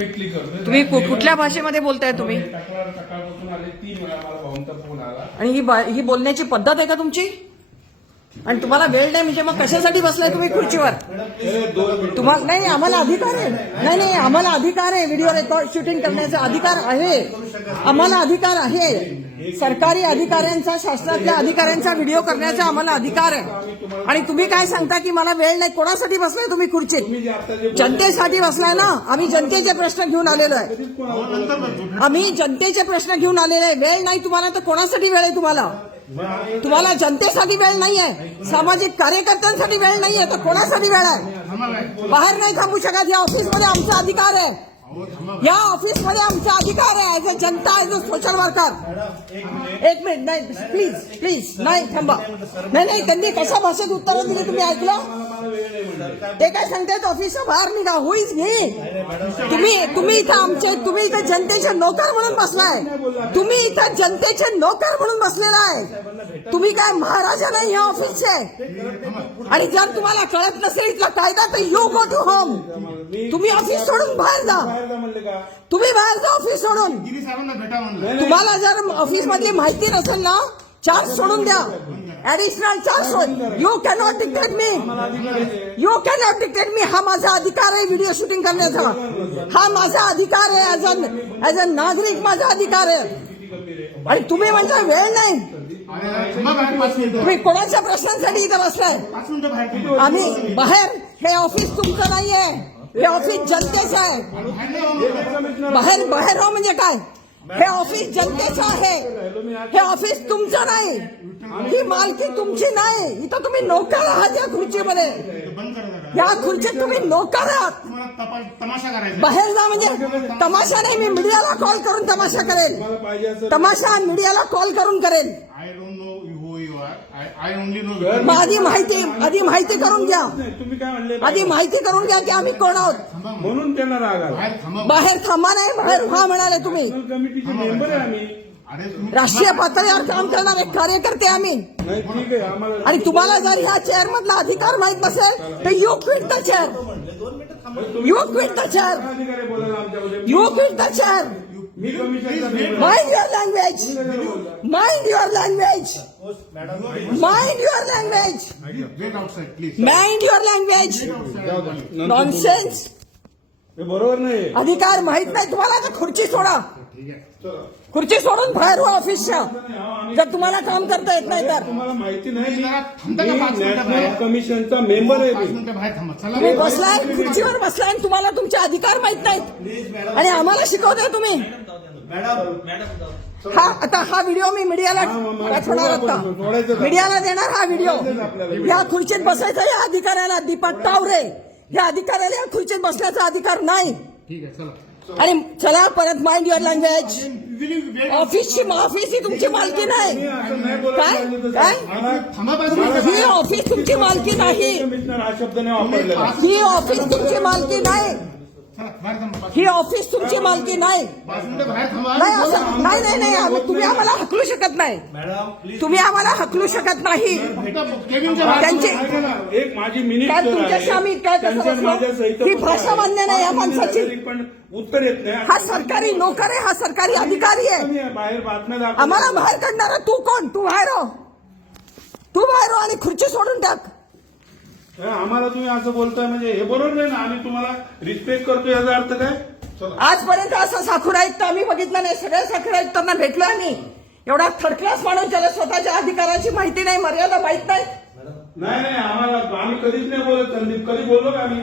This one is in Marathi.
म्हणजे तुम्ही कुठल्या भाषेमध्ये बोलताय तुम्ही आणि ही बोलण्याची पद्धत आहे का तुमची आणि तुम्हाला वेळ नाही म्हणजे मग कशासाठी बसलाय तुम्ही खुर्चीवर तुम्हाला नाही आम्हाला अधिकार आहे नाही नाही आम्हाला अधिकार आहे व्हिडिओ रेकॉर्ड शूटिंग करण्याचा अधिकार आहे आम्हाला अधिकार आहे सरकारी अधिकाऱ्यांचा शासनातल्या अधिकाऱ्यांचा व्हिडिओ करण्याचा आम्हाला अधिकार आहे आणि तुम्ही काय सांगता की मला वेळ नाही कोणासाठी बसलाय तुम्ही खुर्चीत जनतेसाठी बसलाय ना आम्ही जनतेचे प्रश्न घेऊन आलेलो आहे आम्ही जनतेचे प्रश्न घेऊन आलेलो आहे वेळ नाही तुम्हाला तर कोणासाठी वेळ आहे तुम्हाला तुम्हाला जनतेसाठी वेळ नाही नाहीये सामाजिक कार्यकर्त्यांसाठी वेळ नाहीये तर कोणासाठी वेळ आहे बाहेर नाही थांबू शकत या ऑफिसमध्ये आमचा अधिकार आहे या ऑफिसमध्ये आमचा अधिकार आहे ऍज अ जनता ऍज अ सोशल वर्कर एक मिनिट नाही प्लीज प्लीज नाही थांबा नाही नाही त्यांनी कशा भाषेत उत्तरं दिली तुम्ही ऐकलं ते काय सांगतात ऑफिसच्या बाहेर निघा होईच घे तुम्ही तुम्ही इथं आमचे तुम्ही इथं जनतेचे नोकर म्हणून बसलाय तुम्ही इथं जनतेचे नोकर म्हणून बसलेला आहे तुम्ही काय महाराजा नाही या ऑफिसचे आणि जर तुम्हाला कळत नसेल इथला कायदा तर यू गो टू होम तुम्ही ऑफिस सोडून बाहेर जा तुम्ही बाहेर जा ऑफिस सोडून तुम्हाला जर ऑफिस मधली माहिती नसेल ना चार्ज सोडून द्या ऍडिशनल चार्ज होईल you cannot dictate me you cannot dictate me हा माझा अधिकार आहे व्हिडिओ शूटिंग करण्याचा हा माझा अधिकार आहे ऍज अन ऍज अ नागरिक माझा अधिकार आहे आणि तुम्ही म्हणता वेळ नाही तुम्ही कोणाच्या प्रश्नांसाठी इथं बसलाय आम्ही बाहेर हे ऑफिस तुमचं नाहीये हे ऑफिस जनतेचं आहे बाहेर बाहेर हो म्हणजे काय हे ऑफिस जनतेचं आहे हे ऑफिस तुमचं नाही ही मालकी तुमची नाही इथं तुम्ही नोकर आहात या खुर्चीमध्ये या खुर्चीत तुम्ही नोकर आहात बाहेर जा म्हणजे तमाशा नाही मी मीडियाला कॉल करून तमाशा करेल तमाशा मीडियाला कॉल करून करेल आधी माहिती आधी माहिती करून घ्या तुम्ही काय म्हणले आधी माहिती करून घ्या की आम्ही कोण आहोत म्हणून. त्यांना राग आला बाहेर थांबा बाहेर नाही बाहेर हा म्हणाले तुम्ही कमिटीचे मेंबर आहे राष्ट्रीय पातळीवर काम करणारे कार्यकर्ते आम्ही आणि तुम्हाला जर ह्या चेअर मधला अधिकार माहित नसेल तर you quit chair you quit chair you बोलायला chair mind your language mind your language mind your language mind your language nonsense बरोबर नाही अधिकार माहित नाही तुम्हाला तर खुर्ची सोडा खुर्ची सोडून बाहेर व्हा ऑफिसच्या जर तुम्हाला काम करता येत नाही तर तुम्हाला माहिती नाही कमिशनचा मेंबर आहे बसलाय खुर्चीवर बसलाय आणि तुम्हाला तुमचे अधिकार माहित नाहीत आणि आम्हाला शिकवताय तुम्ही हा आता हा व्हिडिओ मी मीडियाला पाठवणार आता मीडियाला देणार हा व्हिडिओ या खुर्चीत बसायचा या अधिकाऱ्याला दीपक टावरे या अधिकाऱ्याला या खुर्चीत बसण्याचा अधिकार नाही आणि चला परत माइंड युअर लँग्वेज ऑफिसची ऑफिस ही तुमची मालकी नाही काय काय ही ऑफिस तुमची मालकी नाही ही ऑफिस तुमची मालकी नाही ही ऑफिस तुमची मालकी नाही नाही नाही नाही आम्ही- तुम्ही आम्हाला हकलू शकत नाही तुम्ही आम्हाला हकलू शकत नाही त्यांचे एक माझी मिनिट तुमच्याशी आम्ही काय ही भाषा मान्य नाही या माणसाची. पण उत्तर येत नाही हा सरकारी नोकर आहे हा सरकारी अधिकारी आहे बाहेर बातम्या आम्हाला बाहेर काढणारा तू कोण तू बाहेर हो. तू बाहेर हो आणि खुर्ची सोडून टाक आम्हाला तुम्ही असं बोलताय म्हणजे हे बरोबर नाही ना आम्ही तुम्हाला रिस्पेक्ट करतो याचा अर्थ काय आजपर्यंत असं साखर आयुक्त आम्ही बघितलं नाही सगळ्या साखर आयुक्तांना भेटलो आम्ही एवढा थर्ड क्लास माणूस ज्याला स्वतःच्या अधिकाराची माहिती नाही मर्यादा माहित नाही नाही आम्हाला आम्ही कधीच नाही बोलत संदीप कधी बोललो का आम्ही